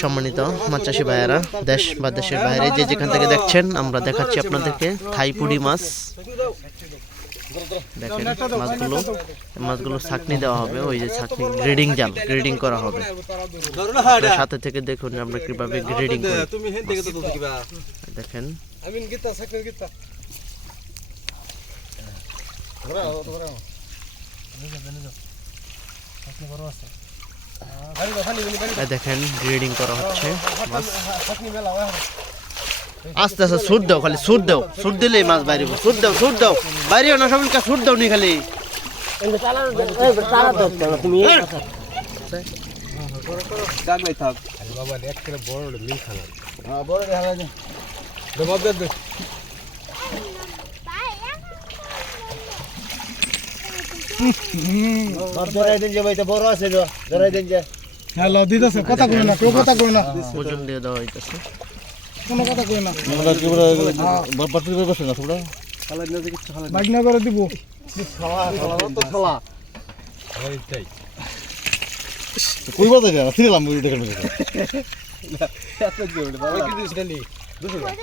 সম্মানিত মাছ চাষি ভাইয়েরা, দেশ বা দেশের বাইরে যে যেখান থেকে দেখছেন, আমরা দেখাচ্ছি আপনাদেরকে থাইপুরি মাছ। দেখেন, মাছগুলো মাছগুলো ছাকনি দেওয়া হবে, ওই যে ছাকনি গ্রেডিং জাল, গ্রেডিং করা হবে। সাথে থেকে দেখুন আমরা কীভাবে গ্রেডিং দেখেন। আমি গিতা সাকনে গিতা দেখেন গ্রেডিং করা হচ্ছে। হয় আস্তে আস্তে সুট দাও খালি সুট দাও। সুট দিলেই মাছ বাইরে সুট দাও সুট দাও। বাইরে না সবাইকে সুট দাও নি খালি। বাবা এক বড় মিল খালা হ্যাঁ বড় দেখা যায় দে বাদ দে হ্যালো দিতেছে কথা কই না কেউ কথা কই না। ওজন দিয়ে দেওয়া হইতেছে। কোনো কথা কই না। খালা নিয়ে কিছু খালা বাইক করে দিব। তো খালা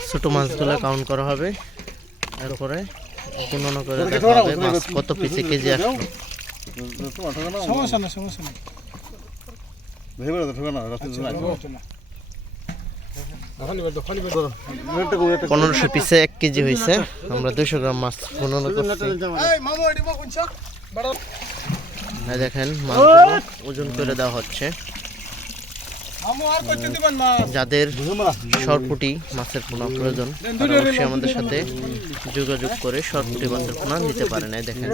ছোট মাছগুলো কাউন্ট করা হবে তারপরে গণনা করে দেখা হবে মাছ কত পিসে কেজি আসলো? সমস্যা না সমস্যা না খালি বেদ খালি বেদ পনেরোশো পিসে এক কেজি হয়েছে আমরা দুশো গ্রাম মাছ গণনা করছি। এই মামু এডি মা কোনছা বড় এই দেখেন মাছ ওজন করে দেওয়া হচ্ছে। যাদের সরপুটি মাছের পোনা প্রয়োজন তারা অবশ্যই আমাদের সাথে যোগাযোগ করে সরপুটি মাছের পোনা নিতে পারেন এই দেখেন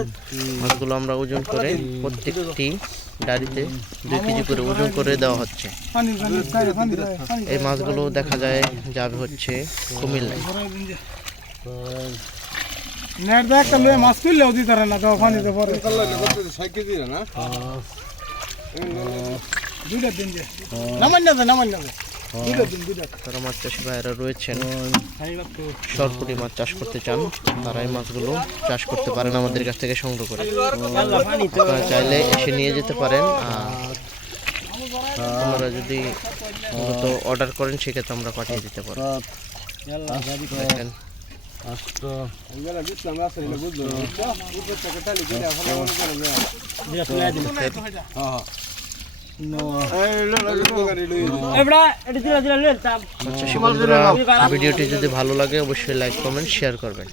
মাছগুলো আমরা ওজন করে প্রত্যেকটি ডাড়িতে দুই কেজি করে ওজন করে দেওয়া হচ্ছে এই মাছগুলো দেখা যায় যাবে হচ্ছে কুমিল্লায় নেট দেখ মাছ তুললেও দিতে না পানিতে পরে খালা কত 6 কেজি না দুইটা দিন যে নামান না নামান না দুইটা তারা মাছ চাষি ভাইয়েরা রয়েছেন। সরপুটি মাছ চাষ করতে চান তারা এই মাছগুলো চাষ করতে পারেন আমাদের কাছ থেকে সংগ্রহ করে। আপনারা চাইলে এসে নিয়ে যেতে পারেন আর আপনারা যদি মূলত অর্ডার করেন সেক্ষেত্রে আমরা পাঠিয়ে দিতে দেখেন। ভালো মনে করে না হ্যাঁ ভিডিওটি যদি ভালো লাগে অবশ্যই লাইক কমেন্ট শেয়ার করবেন